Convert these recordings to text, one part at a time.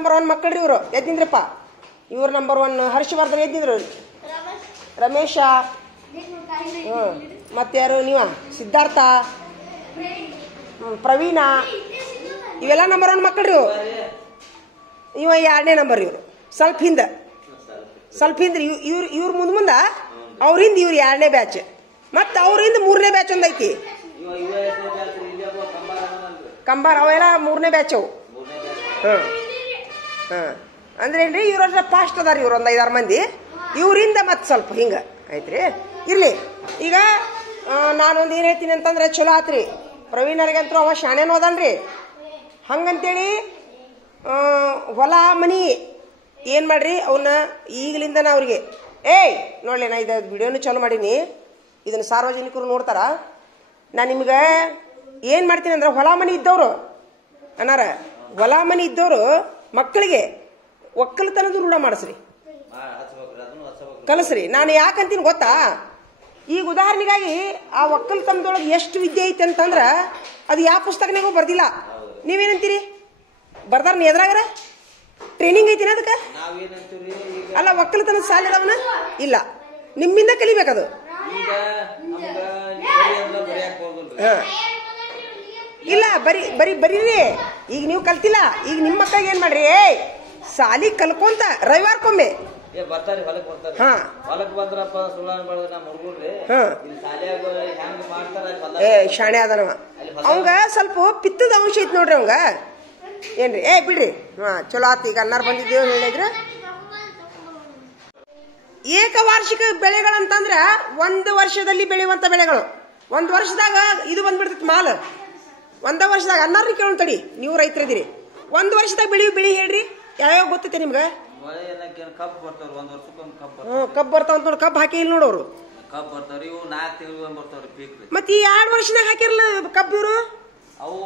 Number 1 ಮಕ್ಕಳ್ರಿ ಇವರು. ಎದ್ದಿಂದ್ರಪ್ಪ ಇವ್ರು number 1 Harshvardhan ಎದ್ದಿದ್ರು. Ramesh ಮತ್ತೆ ಯಾರು ನೀವ ಸಿದ್ಧಾರ್ಥ ಪ್ರವೀಣ ಇವೆಲ್ಲ ನಂಬರ್ 1 ಮಕ್ಕಳ್ರಿ ಇವು. ಇವ 2ನೇ ನಂಬರ್ ಇವರು. ಸ್ವಲ್ಪ ಹಿಂದೆ ಇವ್ರ ಮುಂದ ಅವ್ರಿಂದ ಇವ್ರು 2ನೇ ಬ್ಯಾಚ್ ಮತ್ತೆ ಅವ್ರಿಂದ 3ನೇ ಬ್ಯಾಚ್ ಒಂದ್ ಐತಿ. ಕಂಬಾರ ಅವೆಲ್ಲ 3ನೇ ಬ್ಯಾಚ್ ಅವು. ಅಂದ್ರೆ ಏನ್ರಿ ಇವ್ರ ಫಾಸ್ಟ್ ಅದಾರ ಇವ್ರು ಒಂದ್ 5-6 ಮಂದಿ. ಇವ್ರಿಂದ ಮತ್ತೆ ಸ್ವಲ್ಪ ಹಿಂಗ ಐತ್ರಿ. ಇರ್ಲಿ ಈಗ ನಾನೊಂದು ಏನ್ ಹೇಳ್ತೀನಿ ಅಂತಂದ್ರೆ ಚಲೋ ಆತ್ರಿ. ಪ್ರವೀಣರಿಗಂತೂ ಅವ ಶಾಣೆನೂ ಅದನ್ರಿ. ಹಂಗಂತೇಳಿ ಹೊಲ ಮನಿ ಏನ್ ಮಾಡ್ರಿ ಅವನ್ನ ಈಗಲಿಂದನ ಅವ್ರಿಗೆ ನೋಡ್ಲಿ ನಾ ಇದು ವಿಡಿಯೋನು ಚಾಲು ಮಾಡೀನಿ. ಇದನ್ನ ಸಾರ್ವಜನಿಕರು ನೋಡ್ತಾರ. ನಾ ನಿಮ್ಗೆ ಏನ್ ಮಾಡ್ತೀನಿ ಅಂದ್ರೆ ಹೊಲ ಮನಿ ಇದ್ದವ್ರು ಅನ್ನಾರ ಹೊಲ ಮನಿ ಇದ್ದವ್ರು ಮಕ್ಕಳಿಗೆ ಒಕ್ಕಲತನದ ರೂಢ ಮಾಡಿಸ್ರಿ, ಕಲಸ್ರಿ. ನಾನು ಯಾಕಂತೀನಿ ಗೊತ್ತಾ? ಈಗ ಉದಾಹರಣೆಗಾಗಿ ಆ ಒಕ್ಕಲತನದೊಳಗೆ ಎಷ್ಟು ವಿದ್ಯೆ ಐತೆ ಅಂತಂದ್ರ ಅದು ಯಾವ ಪುಸ್ತಕನಾಗೂ ಬರ್ದಿಲ್ಲ. ನೀವೇನಂತೀರಿ? ಬರ್ದಾರ ನೀ ಎದ್ರಾಗ್ರ ಟ್ರೈನಿಂಗ್ ಐತಿನ ಅದಕ್ಕೆ? ಅಲ್ಲ ಒಕ್ಕಲತನದ ಸಾಲ ಇದಾವನ ಇಲ್ಲ, ನಿಮ್ಮಿಂದ ಕಲಿಬೇಕದು. ಇಲ್ಲ ಬರೀರಿ. ಈಗ ನೀವು ಕಲ್ತಿಲ್ಲ. ಈಗ ನಿಮ್ಮ ಮಕ್ಕಳಿಗೆ ಏನ್ ಮಾಡ್ರಿ, ಸಾಲಿ ಕಲ್ಕೊಂತ ರವಿವಾರಕ್ಕೊಮ್ಮೆ ಶಾಣೆ ಅದನವ. ಅವಂಗ ಸ್ವಲ್ಪ ಪಿತ್ತದ ಅಂಶ ಐತಿ ನೋಡ್ರಿ ಅವಂಗ. ಏನ್ರಿ ಬಿಡ್ರಿ. ಚಲೋ ಆತ. ಈಗ ಅನ್ನಾರು ಬಂದಿದ್ದೇವ್ ಹೇಳಿದ್ರ ಏಕವಾರ್ಷಿಕ ಬೆಳೆಗಳಂತಂದ್ರ 1 ವರ್ಷದಲ್ಲಿ ಬೆಳೆಯುವಂತ ಬೆಳೆಗಳು. 1 ವರ್ಷದಾಗ ಇದು ಬಂದ್ಬಿಡ್ತೈತಿ ಮಾಲ್. 1 ವರ್ಷದಾಗ ಅನ್ನಾರು ಕೇಳೋಣ ತಡಿ, ನೀವು ರೈತರಿದ್ದೀರಿ. 1 ವರ್ಷದಾಗ ಬೆಳೆಯು ಬೆಳಿ ಹೇಳ್ರಿ ಯಾವ್ಯಾವ ಗೊತ್ತೈತೆ ನಿಮ್ಗ? ಕಬ್ಬು ಬರ್ತಾವ ಅಂತ ನೋಡಿ. ಕಬ್ಬು ಹಾಕಿ ಇಲ್ಲ ನೋಡೋರು. ಮತ್ತೆ ಈ 2 ವರ್ಷನಾಗ ಹಾಕಿರಲ್ಲ ಕಬ್ಬು ಇವರು. ಅವು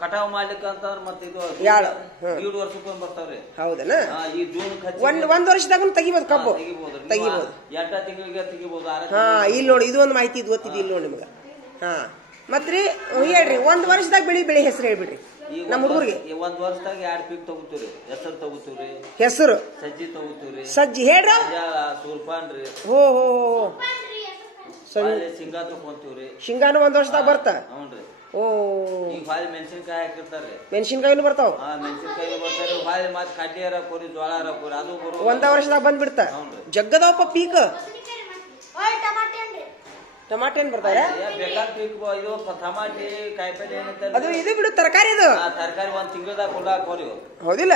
ಕಟಾವ್ ಮಾಡ್ಲಿಕ್ಕೆ ಅಂತಂದ್ರ ಮತ್ತೆ ಇದು 2 ವರ್ಷಕ್ಕೊಮ್ಮೆ ಬರ್ತಾವ್ರಿ. ಹೌದನ? ಈ ಜೂನ್ 1 ವರ್ಷದಾಗ ತೆಗಿಬಹುದು ಕಬ್ಬು, ತೆಗಿಬಹುದು. 2 ತಿಂಗಳಿಗೆ ತೆಗಿಬಹುದು. ಇಲ್ಲಿ ನೋಡಿ ಇದು ಒಂದು ಮಾಹಿತಿ ಇದು ಗೊತ್ತಿದೆ ಇಲ್ಲಿ ನೋಡಿ ನಿಮ್ಗ. ಮತ್ರಿ ಹೇಳ್ರಿ 1 ವರ್ಷದಾಗ ಬೆಳಿ ಹೆಸರು ಹೇಳ್ಬಿಡ್ರಿ ನಮ್ಮ ಹುಡುಗರಿಗೆ. 1 ವರ್ಷದಾಗ 2 ಪೀಕ್ ತಗೋತೀವ್ರಿ. ಹೆಸರು ತಗೋತೀವ್ರಿ. ಹೆಸರು ಸಜ್ಜಿ ತಗೋತೀವ್ರಿ. ಸಜ್ಜಿ ಹೇಳ್ರ ಸೂರ್ಪಾನ್ರಿ. ಶೇಂಗಾ ತಗೊಂತೀವ್ರಿ. ಶೇಂಗಾನು 1 ವರ್ಷದಾಗ ಬರ್ತ. ಹ್ಞೂನ್ರಿ. ಈಗ ಮೆಣಸಿನ್ಕಾಯಿ ಹಾಕಿರ್ತಾರ್ರಿ. ಮೆಣಸಿನ್ಕಾಯಿನು ಬರ್ತಾವ. ಮೆಣಸಿನ್ಕಾಯಿ ಬರ್ತಾರ. ಹೊಳ್ಳಿ ಮತ್ತೆ ಕಡ್ಡಿ ಹಾಕೋರಿ, ಜೋಳ ಹಾಕೋರಿ. ಅದು 1 ವರ್ಷದಾಗ ಬಂದ್ಬಿಡ್ತ. ಜಗ್ಗದವಪ್ಪ ಪೀಕ್. ಟಮಾಟೆ ಏನ್ ಬರ್ತಾರ? ಟಮಾಟಿ ಕಾಯಿಪಲ್ಲೆ ಅದು ಇದು ಬಿಡು ತರಕಾರಿ. ಅದು ತರಕಾರಿ 1 ತಿಂಗಳದಾಗ ಕುಲ್ಲ ಹಾಕೋರಿ. ಹೌದಿಲ್ಲ?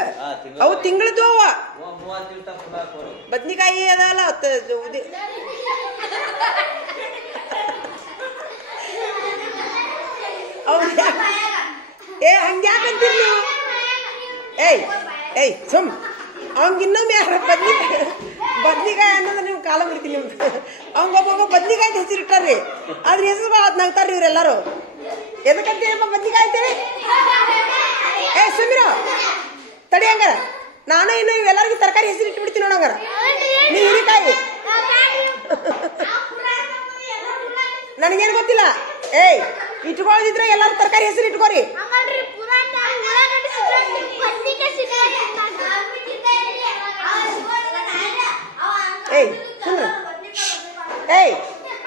ಅವು ತಿಂಗಳದ್ದು ಅವ 30 ದಿವಸ ಕುಲ್ಲ ಹಾಕೋರಿ. ಬದ್ನಿಕಾಯಿ ಅದಲ್ಲ ಹಂಗ್ಯಾಕಂತೀರಿ ನೀವು? ಸುಮ್ ಅವಂಗ ಇನ್ನೊಮ್ಮೆ ಯಾರ ಬದ್ನಿಕಾಯಿ ಅನ್ನೋದು ನೀವು ಕಾಲ ಬಿಡ್ತೀನಿ. ನಿಮ್ಗೆ ಅವಂಗೊಬ್ಬ ಬದ್ನಿಕಾಯಿ ಹೆಸರು ಇಟ್ಟಾರ್ರಿ. ಅದ್ರ ಹೆಸರು ಅದ್ ನಗ್ತಾರ್ರಿ ಇವ್ರೆಲ್ಲಾರು. ಎದಕ್ಕಂತೀರಪ್ಪ ಬದ್ನಿಕಾಯಿ ಅಂತೀರಿ? ಸುಮ್ಮಿರ ತಡಿ. ಹಂಗಾರ ನಾನು ಇನ್ನು ಇವೆಲ್ಲರಿಗೂ ತರಕಾರಿ ಹೆಸರು ಇಟ್ಟು ಬಿಡ್ತೀನಿ ನೋಡಂಗಾರ. ನೀವು ಹಿರಿಕಾಯಿ ನನಗೇನು ಗೊತ್ತಿಲ್ಲ. ಇಟ್ಕೊಳ್ಳೋದಿದ್ರೆ ಎಲ್ಲಾರು ತರಕಾರಿ ಹೆಸರು ಇಟ್ಕೋರಿ.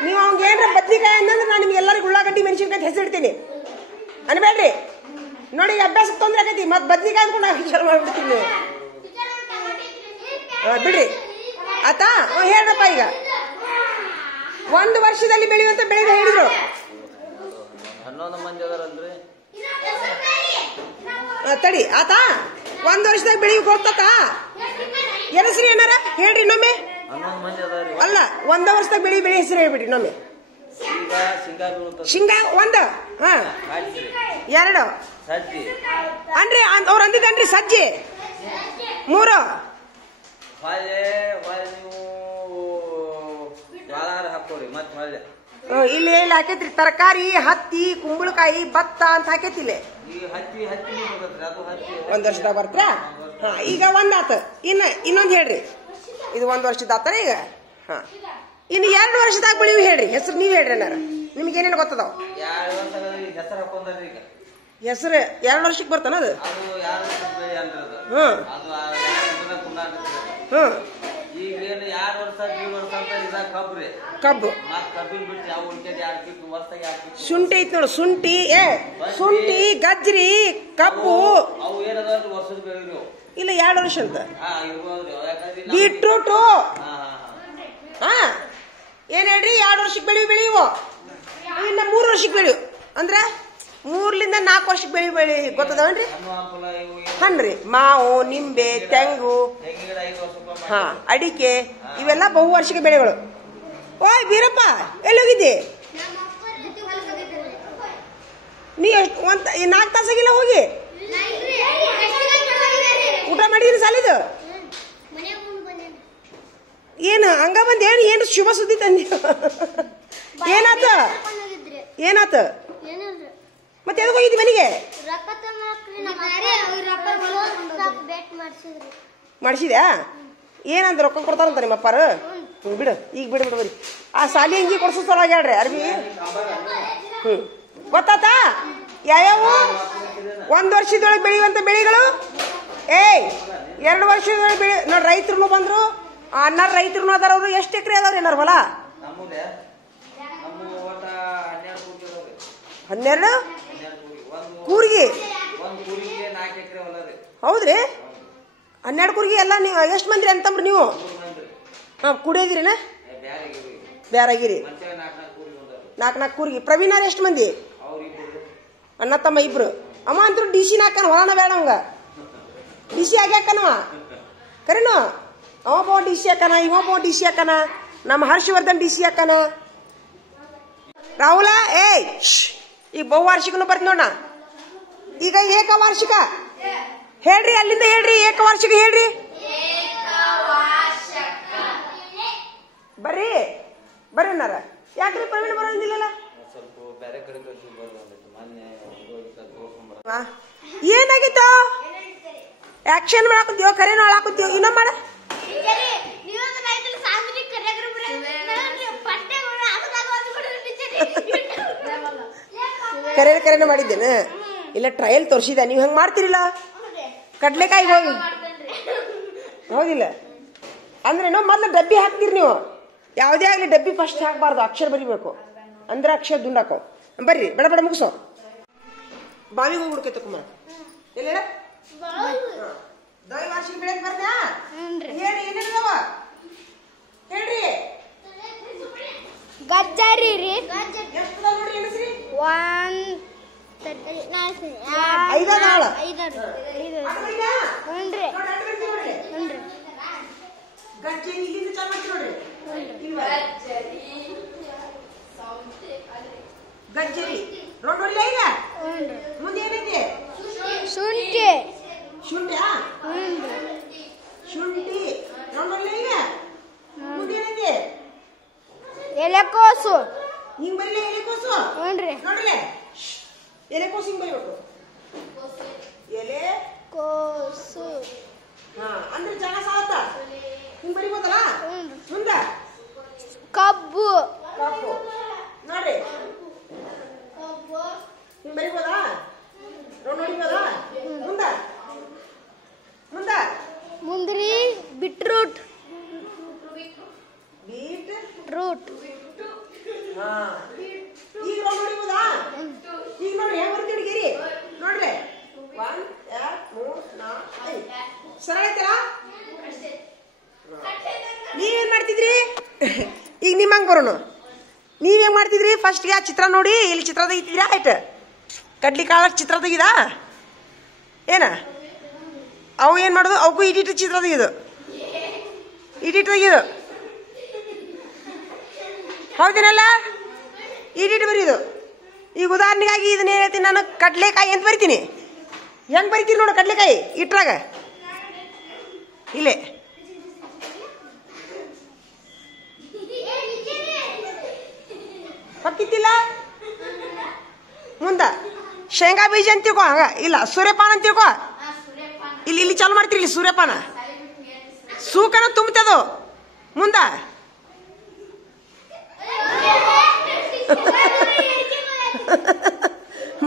ನೀವು ಅವ್ಗೆ ಏನ್ರ ಬದ್ನಿಕಾಯಿ ಅನ್ನಂದ್ರೆ ನಾನು ನಿಮ್ಗೆ ಎಲ್ಲರಿಗೂ ಉಳ್ಳಾಗಡ್ಡಿ ಮೆಣಸಿನ್ಕಾಯಿ ಹೆಸರು ಇಡ್ತೀನಿ ಅನ್ಬೇಡ್ರಿ. ನೋಡಿ ಅಭ್ಯಾಸಕ್ಕೆ ತೊಂದ್ರೆ ಆಕೈತಿ. ಮತ್ತೆ ಬದ್ನಿಕಾಯಿ ಅಂದ್ಕೊಂಡು ವಿಚಾರ ಮಾಡ್ಬಿಡ್ತೀನಿ. ಬಿಡ್ರಿ ಆತಾ. ಹೇಳ್ರಪ್ಪ ಈಗ 1 ವರ್ಷದಲ್ಲಿ ಬೆಳೆಯುವಂತ ಬೆಳೆಗಳು ಹೇಳಿದ್ರು. 11 ಮಂದಿ ಅದಾರಲ್ರಿ. ತಡಿ ಆತಾ. 1 ವರ್ಷದಾಗ ಬೆಳೆಯಕ್ ಹೋಗ್ತಾತ. ಹೆಸರು ಏನಾರ ಹೇಳ್ರಿ ಇನ್ನೊಮ್ಮೆ. 11 ಮಂದಿ ಅದಾರಿ. ಅಲ್ಲ 1 ವರ್ಷದಾಗ ಬೆಳಿ ಹೆಸರು ಹೇಳ್ಬಿಡ್ರಿ ಇನ್ನೊಮ್ಮೆ. ಶೇಂಗಾ 1, 2 ಸಜ್ಜಿ ಅನ್ರಿ ಅವ್ರು ಅಂದಿದ್ದನ್ರಿ. ಸಜ್ಜಿ 3. ಇಲ್ಲಿ ಎಲ್ಲಿ ಹಾಕೈತ್ರಿ ತರಕಾರಿ, ಹತ್ತಿ, ಕುಂಬಳಕಾಯಿ, ಭತ್ತ ಅಂತ ಹಾಕೈತಿ ಇಲ್ಲಿ. 1 ವರ್ಷದಾಗ ಬರ್ತ್ರ. ಈಗ 1 ಆತ. ಇನ್ನೊಂದು ಹೇಳ್ರಿ. ಇದು 1 ವರ್ಷದ ಆತರ ಈಗ. ಇನ್ನು 2 ವರ್ಷದಾಗ ಬೆಳಿವು ಹೇಳ್ರಿ ಹೆಸರು. ನೀವ್ ಹೇಳ್ರಿ ಅನ್ನಾರ. ನಿಮ್ಗೆ ಏನೇನು ಗೊತ್ತದಾವ? ಹೆಸರು 2 ವರ್ಷಕ್ಕೆ ಬರ್ತಾನ ಅದು. ಹ್ಮ್ ಅದು ಆ 2 ವರ್ಷದಾಗ ಕುಂಡಾಟ ಹ್ಮ್ ಈಗ ಏನು 2 ವರ್ಷ 3 ವರ್ಷ ಅಂತ ಇದಾಗ ಕಬ್ರಿ ಕಬ್ಬು ಮತ್ ಕಬ್ಬಿನ ಬಿಟ್ಟು ಯಾವ ಉಳ್ಕೆದ 2 ಪೀಕ್ ವರ್ಷದಾಗ 2 ಪೀಕ್ ಶುಂಠಿ ಐತಿ ನೋಡು ಶುಂಠಿ ಗಜ್ರಿ ಕಬ್ಬು ಅವು ಏನದಾದ್ರು ವರ್ಷದ ಬೆಳೆರಿ ಅವು ಇಲ್ಲ 2 ವರ್ಷ ಅಂತ ಇರ್ಬೋದ್ರಿ ಯಾಕಂದ್ರೆ ಬೀಟ್ರೂಟು ಹಾ ಹಾ ಏನ್ ಹೇಳ್ರಿ 2 ವರ್ಷಕ್ಕೆ ಬೆಳೆಯುವು ಇನ್ನ 3 ವರ್ಷಕ್ಕೆ ಬೆಳೆಯು ಅಂದ್ರ 3ರಿಂದ 4 ವರ್ಷಕ್ಕೆ ಬೆಳಿ ಗೊತ್ತದವನ್ರಿ ಹಣ್ಣ್ರಿ ಮಾವು ನಿಂಬೆ ತೆಂಗು ಹಾ ಅಡಿಕೆ ಇವೆಲ್ಲ ಬಹುವಾರ್ಷಿಕ ಬೆಳೆಗಳು. ಓಯ್ ಬೀರಪ್ಪ ಎಲ್ಲಿ ಹೋಗಿದ್ದಿ ನೀ ಒಂದ್ 4 ತಾಸಾಗಿಲ್ಲ ಹೋಗಿ ಊಟ ಮಾಡಿದ್ರಿ ಸಾಲಿದು ಏನು ಹಂಗ ಬಂದ ಏನು ಶುಭ ಸುದ್ದಿ ತಂದಿ ಏನಾತ ಏನಾತ ಮತ್ತೆ ಎದಕ್ಕೆ ಹೋಗಿದ್ದಿ ಮನೆಗೆ ಮಾಡಿಸಿದ್ಯಾ ಏನಂತ ರೊಕ್ಕ ಕೊಡ್ತಾರಂತ ನಿಮ್ಮ ಅಪ್ಪಾರ ಬಿಡು ಈಗ ಬಿಡು ಬರೀ ಆ ಸಾಲಿ ಅಂಗಿ ಕೊಡ್ಸೋ ಸಲ ಹೇಳ್ರಿ ಅರ್ಬಿ ಗೊತ್ತಾತ ಯಾವ್ಯಾವ 1 ವರ್ಷದೊಳಗೆ ಬೆಳೆಯುವಂತ ಬೆಳೆಗಳು 2 ವರ್ಷದೊಳಗೆ ಬೆಳೆ ನೋಡಿ ರೈತರು ಬಂದ್ರು ಅನ್ನಾರು ರೈತರು ಅದಾರ ಅವರು ಎಷ್ಟು ಎಕರೆ ಅದಾವ್ರಿ ಏನಾರ ಹೊಲ 12 ಕೂರ್ಗಿ ಹೌದ್ರಿ 12 ಕೂರ್ಗಿ ಎಲ್ಲ ನೀವು ಎಷ್ಟು ಮಂದಿ ಅಂತಂಬ್ರಿ ನೀವು ಕುಡಿಯೋದಿರಿನ ಬ್ಯಾರಾಗಿರಿ 4 ಕೂರ್ಗಿ ಪ್ರವೀಣಾರ ಎಷ್ಟು ಮಂದಿ ಅಣ್ಣ ತಮ್ಮ ಇಬ್ರು ಅಮ್ಮ ಅಂತೂ ಡಿಸಿ ನಾಕನ ಹೊಲನ ಬೇಡ ಅವಂಗ ಡಿಸಿ ಆಗ್ಯಾಕನವ ಕರೆನು ಅವ ಬೋ ಡಿಸಿ ಹಾಕನ ಇವ ಬೋ ಡಿಸಿ ಹಾಕನ ನಮ್ಮ ಹರ್ಷವರ್ಧನ್ ಡಿಸಿ ಹಾಕನ ರಾಹುಲ ಈಗ ಬಹುವಾರ್ಷಿಕನು ಬರ್ತ ನೋಡ ಈಗ ಏಕವಾರ್ಷಿಕ ಹೇಳ್ರಿ ಅಲ್ಲಿಂದ ಹೇಳ್ರಿ ಏಕವಾರ್ಷಿಕ ಹೇಳ್ರಿ ಬರ್ರಿ ಬರ್ರಿ ಅನ್ನಾರ ಯಾಕ್ರಿ ಪ್ರವೀಣ್ ಬರೋದಿಲ್ಲ ಏನಾಗಿತ್ತು ಆಕ್ಷನ್ ಮಾಡಾಕತ್ತೀವೋ ಕರೆನೋ ಹಾಕತ್ತೀವೋ ಇನ್ನೊಮ್ಮೆ ಮಾಡ ಕರೆನ ಮಾಡಿದ್ದೇನೆ ಇಲ್ಲ ಟ್ರಯಲ್ ತೋರಿಸಿದೆ ನೀವು ಹಂಗೆ ಮಾಡ್ತಿರಿಲ್ಲ ಕಡ್ಲೆಕಾಯಿ ಹೋಗಿ ಹೌದಿಲ್ಲ ಅಂದ್ರೇನೋ ಮೊದ್ಲು ಡಬ್ಬಿ ಹಾಕ್ತೀರಿ ನೀವು ಯಾವುದೇ ಆಗಲಿ ಡಬ್ಬಿ ಫಸ್ಟ್ ಹಾಕಬಾರ್ದು ಅಕ್ಷರ ಬರಿಬೇಕು ಅಂದ್ರೆ ಅಕ್ಷರ ದುಂಡಾಕೋ ಬರ್ರಿ ಬೇಡ ಬೇಡ ಮುಗಿಸೋ ಬಾವಿಗೆ ಹೋಗಿ ಹುಡುಕೆ ತಕೊಂಬ ಎಲ್ಲ ದ್ವೈವಾರ್ಷಿಕ ಬೆಳೆ ಬರ್ತಾ ಹೇಳಿ ಏನಿದಾವ ಹೇಳ್ರಿ ಗಜ್ಜರಿ ರೀ ಎಷ್ಟು ನೋಡಿ ಎಣಿಸ್ರಿ 5 ಗಜ್ಜರಿ ಇಲ್ಲಿಂದ ಚಾಲು ಮಾಡ್ತೀವಿ ನೋಡ್ರಿ ಗಜ್ಜರಿ ನೋಡಿಲ್ಲ ಈಗ ಮುಂದೆ ಏನೈತಿ ಶುಂಠಿ ಶುಂಠಿಯಾ ಶುಂಠಿ ನೋಡಿಲ್ಲ ಈಗ ಮುಂದೆ ಏನೈತಿ ಎಲೆಕೋಸು ಹಿಂಗ್ ಬರೀಲಿ ಎಲೆಕೋಸು ನೋಡ್ರಿ ಎಲೆಕೋಸು ಹಿಂಗ್ ಬರೀಬೇಕು ಎಲೆ ಕೋಸು ಅಂದ್ರೆ ಜಾಗ ಸಾಲತ್ತ ಹಿಂಗ್ ಬರಿಬೋದಲ್ಲ ಮುಂದ ಕಬ್ಬು ಕಬ್ಬು ನೋಡ್ರಿ ಹಿಂಗ್ ಬರಿಬೋದಾ ನೋಡಿಬೋದಾ ಮುಂದ ಮುಂದ ಮುಂದ್ರಿ ಬಿಟ್ರೂಟ್ ರೂಟ್ ಈಗ ನೋಡಿಬೋದಾ ಈಗ ನೋಡ್ರಿ ಹೆಂಗ್ ಬರ್ತೀವಿ ಗಿರಿ ನೋಡ್ರಿ 1 2 3 4 5 ಸರಳ ಐತಲ್ಲ ನೀವೇನ್ ಮಾಡ್ತಿದ್ರಿ ಈಗ ನಿಮ್ಮಂಗ್ ಬರೋಣ ನೀವೇನ್ ಮಾಡ್ತಿದ್ರಿ ಫಸ್ಟ್ಗೆ ಆ ಚಿತ್ರ ನೋಡಿ ಇಲ್ಲಿ ಚಿತ್ರ ತೆಗಿತಿದ್ರಾ ಆಯ್ತು ಕಡ್ಲಿ ಕಾಳ ಚಿತ್ರ ತೆಗಿದ ಏನ ಅವು ಏನ್ ಮಾಡೋದು ಅವಕ್ಕೂ ಇಡಿಟ್ ಚಿತ್ರ ತೆಗಿದು ಇಡಿಟ್ ತೆಗಿದು ಹೌದೇನಲ್ಲ ಇಡಿಟ್ ಬರೀದು ಈಗ ಉದಾಹರಣೆಗಾಗಿ ಇದನ್ನ ಏನ್ ಹೇಳ್ತೀನಿ ನಾನು ಕಡ್ಲೆಕಾಯಿ ಅಂತ ಬರಿತೀನಿ ಹೆಂಗ್ ಬರಿತೀರಿ ನೋಡು ಕಡ್ಲೆಕಾಯಿ ಇಟ್ರಾಗ ಇಲ್ಲೇ ಹೊಕ್ಕಿತ್ತಿಲ್ಲ ಮುಂದ ಶೇಂಗಾ ಬೀಜ ಅಂತ ತಿಳ್ಕೊ ಹಂಗ ಇಲ್ಲ ಸೂರ್ಯಪಾನ ಅಂತ ತಿಳ್ಕೊ ಇಲ್ಲಿ ಇಲ್ಲಿ ಚಾಲು ಮಾಡ್ತೀರಿ ಇಲ್ಲಿ ಸೂರ್ಯಪಾನ ಸೂಕನ ತುಂಬತದು ಮುಂದ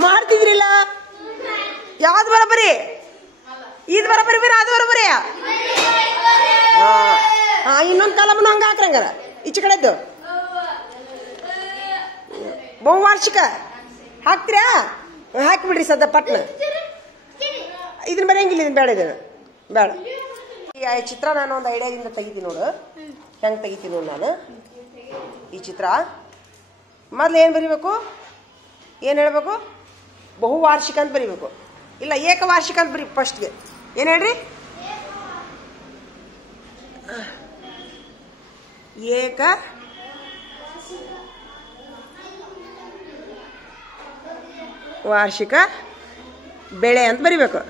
ಮಾಡ್ತಿದ್ರಿಲ್ಲ ಯಾವ್ದು ಬರಬರಿ ಇದು ಬರೋಬ್ಬರಿ ಬರೀ ಅದು ಬರೋಬ್ಬರಿ. ಹಾ ಇನ್ನೊಂದು ಕಾಲಮನ್ನು ಹಂಗ ಹಾಕ್ರಂಗಾರ ಈಚೆ ಕಡೆದ್ದು ಬಹುವಾರ್ಷಿಕ ಹಾಕ್ತೀರಾ? ಹಾಕಿಬಿಡ್ರಿ ಸದ್ದ ಪಟ್ನ. ಇದನ್ನ ಬರೆಯಂಗಿಲ್ಲ, ಇದನ್ನ ಬೇಡ, ಇದನ್ನ ಬೇಡ. ಈ ಚಿತ್ರ ನಾನು ಒಂದು ಐಡಿಯಾದಿಂದ ತೆಗಿತೀನಿ ನೋಡು, ಹೆಂಗೆ ತೆಗಿತೀನಿ ನೋಡು ನಾನು. ಈ ಚಿತ್ರ ಮೊದಲು ಏನು ಬರಿಬೇಕು, ಏನು ಹೇಳಬೇಕು? ಬಹುವಾರ್ಷಿಕ ಅಂತ ಬರಿಬೇಕು, ಇಲ್ಲ ಏಕವಾರ್ಷಿಕ ಅಂತ ಬರಿ. ಫಸ್ಟ್ಗೆ ಏನು ಹೇಳ್ರಿ? ಏಕ ವಾರ್ಷಿಕ ಬೆಳೆ ಅಂತ ಬರಿಬೇಕು.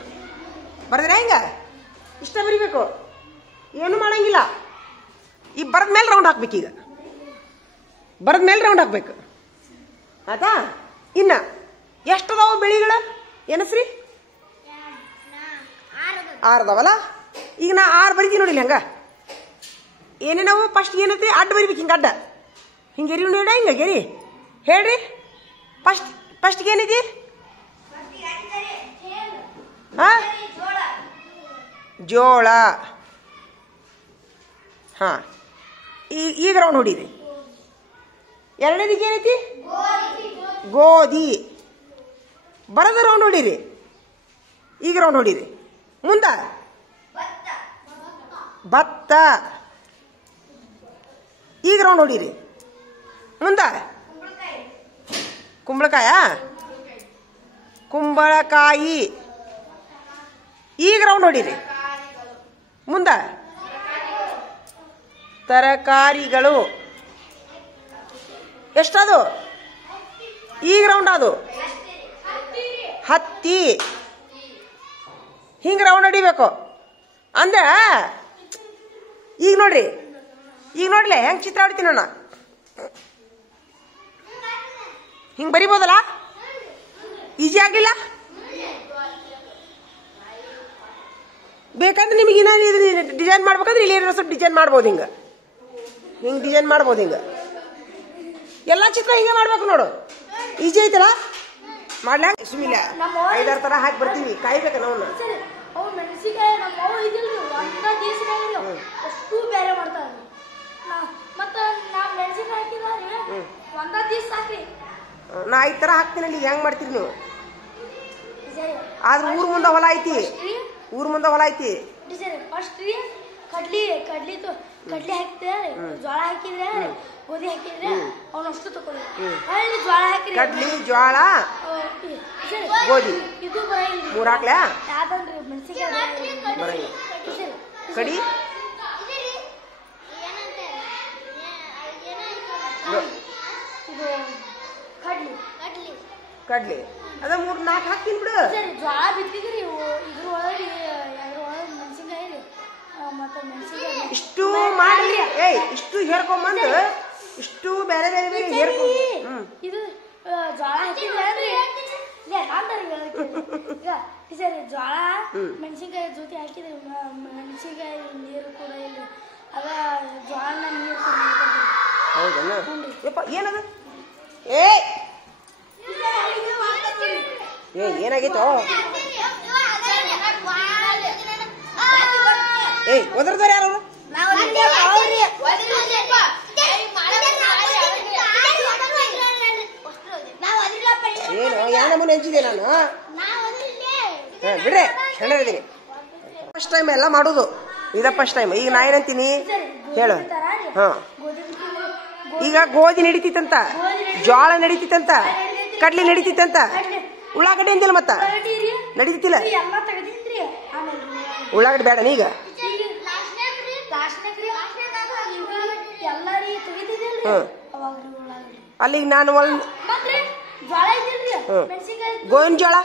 ಬರೆದ್ರೆ ಹೆಂಗ? ಇಷ್ಟ ಬರಿಬೇಕು, ಏನು ಮಾಡಂಗಿಲ್ಲ. ಈ ಬರೆದ ಮೇಲೆ ರೌಂಡ್ ಹಾಕ್ಬೇಕು. ಈಗ ಬರೆದ ಮೇಲೆ ರೌಂಡ್ ಹಾಕ್ಬೇಕು ಆಯ್ತಾ? ಇನ್ನ ಎಷ್ಟದಾವ ಬೆಳೆಗಳು ಏನಸ್ರಿ? 6 ಅದಾವಲ್ಲ. ಈಗ ನಾ 6 ಬರಿತೀನಿ ನೋಡಿಲ್ಲ. ಹಂಗ ಏನೇನವು? ಫಸ್ಟ್ ಏನೈತಿ? ಅಡ್ಡ ಬರಿಬೇಕು, ಹಿಂಗೆ ಅಡ್ಡ ಹಿಂಗೆ ಗೆರಿ ನೋಡ, ಹಿಂಗೆ ಗೆರಿ ಹೇಳ್ರಿ. ಫಸ್ಟ್ಗೆ ಏನೈತಿ? ಹಾ ಜೋಳ. ಹಾ ಈಗ ರೌಂಡ್ ಹೊಡೀರಿ. ಎರಡನೇದಿಗೆ ಏನೈತಿ? ಗೋಧಿ. ಬರದ ರೌಂಡ್ ಹೊಡೀರಿ. ಈಗ ರೌಂಡ್ ಹೊಡೀರಿ. ಮುಂದ ಭತ್ತ. ಈಗ ರೌಂಡ್ ಹೊಡೀರಿ. ಮುಂದ ಕುಂಬಳಕಾಯ, ಕುಂಬಳಕಾಯಿ. ಈಗ ರೌಂಡ್ ಹೊಡೀರಿ. ಮುಂದ ತರಕಾರಿಗಳು. ಎಷ್ಟದು? ಈಗ ರೌಂಡ್ ಅದು ಹತ್ತಿ. ಹಿಂಗೆ ರೌಂಡ್ ಹೊಡಿಬೇಕು ಅಂದ್ರ. ಈಗ ನೋಡ್ರಿ, ಈಗ ನೋಡ್ಲೆ ಹೆಂಗ್ ಚಿತ್ರ ಹೊಡಿತೀನಿ ನಾನು. ಹಿಂಗೆ ಬರಿಬೋದಲ್ಲ? ಈಜಿ ಆಗ್ಲಿಲ್ಲ? ಬೇಕಂದ್ರೆ ನಿಮಗೆ ಇನ್ನೂ ಡಿಸೈನ್ ಮಾಡ್ಬೇಕಂದ್ರೆ ಇಲ್ಲಿ ಸ್ವಲ್ಪ ಡಿಸೈನ್ ಮಾಡ್ಬೋದು. ಹಿಂಗೆ ಹಿಂಗೆ ಡಿಸೈನ್ ಮಾಡ್ಬೋದು. ಹಿಂಗೆ ಎಲ್ಲ ಚಿತ್ರ ಹಿಂಗೆ ಮಾಡ್ಬೇಕು ನೋಡು. ಈಜಿ ಐತಲ್ಲ ಮಾಡ್ಲ? ಸುಮಿಲ್ಲ 5-6 ಥರ ಹಾಕಿ ಬರ್ತೀವಿ. ಕಾಯ್ಬೇಕ ನಾವು. ಮೆಣಸಿನಕಾಯಿ ನಮ್ಮ ಅವು ಇದಿಲ್ರಿ, ಒಂದ ದಿವಸನಾಗ ಅಷ್ಟು ಬೇರೆ ಮಾಡ್ತಾರೆ. ಮತ್ತ ನಾವು ಮೆಣಸಿನಕಾಯಿ ಹಾಕಿದ್ರೆ ಒಂದ ದಿವಸ ಸಾಕ್ರಿ. ನಾ 5 ಥರ ಹಾಕ್ತೀನಲ್ಲಿ. ಹೆಂಗ್ ಮಾಡ್ತೀರಿ ನೀವು? ಆದ್ರೆ ಊರ್ ಮುಂದೆ ಹೊಲ ಐತಿ, ಊರ್ ಮುಂದೆ ಹೊಲ ಐತಿ. ಫಸ್ಟ್ ರೀ ಕಡ್ಲಿ ಹಾಕಿದ್ರೆ, ಜೋಳ ಹಾಕಿದ್ರೆ, ಗೋಧಿ ಹಾಕಿದ್ರೆ ಅವನಷ್ಟು ತಗೊಳ್ಳಿ. ಅಲ್ಲಿ ಜೋಳ ಹಾಕಿರಿ. ಕಡ್ಲಿ, ಜೋಳ, ಗೋಧಿ ಇದು ಬರಂಗಿಲ್ಲ. 3 ಹಾಕ್ಲಾ? ಯಾವ್ದನ್ರಿ ಮೆಣಸಿನಕಾಯಿ ಬರಂಗಿಲ್ಲ. ಕಡಿ ಇದು ಕಡ್ಲಿ ಅದ 3-4 ಹಾಕ್ತೀನಿ ಬಿಡು. ಜೋಳ ಬಿತ್ತಿದ್ರಿ ಇದ್ರೊಳಗೆ ಮೆಣಸಿನಕಾಯಿ ರೀ. ಮತ್ತೆ ಮೆಣಸಿನಕಾಯಿ ಇಷ್ಟು ಮಾಡ್ಲಿ. ಇಷ್ಟು ಹೇರ್ಕೊಂಬಂದು ಇಷ್ಟು ಬೇರೆ ಬೇರೆ ಬೇರೆ ಹೇರ್ಕೊಂಡು ಇದು ಜೋಳ ಹಾಕಿದ್ರೆ ಸರಿ ಜೋಳ ಮೆಣಸಿನಕಾಯಿ ಜೊತೆ ಹಾಕಿದ್ರೆ ಮೆಣಸಿನಕಾಯಿ ನೀರು ಕೂಡ ಇಲ್ಲ. ಅದ ಜೋಳನ ನೀರು ಹೌದಾ? ಏನದು? ಏನಾಗೈತೋ? ಒದರ್ದವ್ರು ಯಾರು? ಏನು ಯಾವ ನಮ್ಮನೆ ಹಂಚಿದೆ ನಾನು? ಬಿಡ್ರೆ ಸಣ್ಣದಿದ್ದೀನಿ. ಫಸ್ಟ್ ಟೈಮ್ ಎಲ್ಲ ಮಾಡೋದು ಇದ ಫಸ್ಟ್ ಟೈಮ್. ಈಗ ನಾ ಏನಂತೀನಿ ಹೇಳು. ಹಾ ಈಗ ಗೋಧಿ ನಡೀತಿತ್ತಂತ, ಜೋಳ ನಡೀತಿತ್ತಂತ, ಕಡ್ಲಿ ನಡೀತಿತ್ತಂತ, ಉಳ್ಳಾಗಡ್ಡಿ ಅಂತಿಲ್ಲ ಮತ್ತ ನಡೀತಿಲ್ಲ. ಉಳ್ಳಾಗಡ್ಡಿ ಬೇಡ ನೀಗ. ಅಲ್ಲಿಗೆ ನಾನು ಗೋವಿನ ಜೋಳ,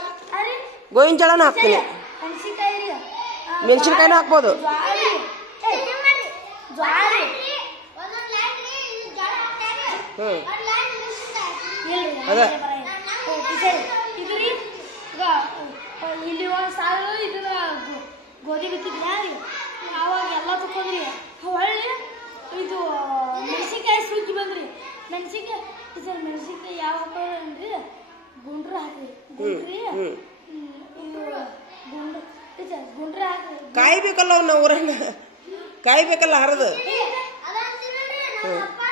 ಗೋವಿನ ಜೋಳನೂ ಹಾಕ್ತೀನಿ, ಮೆಣಸಿನ್ಕಾಯಿನೂ ಹಾಕ್ಬೋದು. ಅದ ಇಲ್ಲಿ ಒಂದು ಸಾಲು ಇದನ್ನ ಗೋಧಿ ಬಿತ್ತಿದ್ರಿ. ಅವಾಗ ಎಲ್ಲ ತಕೊಂಡ್ರಿ. ಹೊಳ್ಳಿ ಇದು ಮೆಣಸಿನ್ಕಾಯಿ ಸುಗ್ಗಿ ಬಂದ್ರಿ. ಮೆಣಸಿನ್ಕಾಯಿ ಯಾವ ಹಾಕೋದ್ರಿ? ಗುಂಡ್ರು ಹಾಕ್ರಿ. ಗುಂಡ್ರಿ ಇದು ಗುಂಡ್ರು ಗುಂಡ್ರೆ ಹಾಕ್ರಿ. ಕಾಯ್ಬೇಕಲ್ಲ ಅವ್ನ ಊರನ್ನ ಕಾಯ್ಬೇಕಲ್ಲ ಹರಿದು ಅದಂತೀನಲ್ರಿ ನಮ್ಮ ಅಪ್ಪ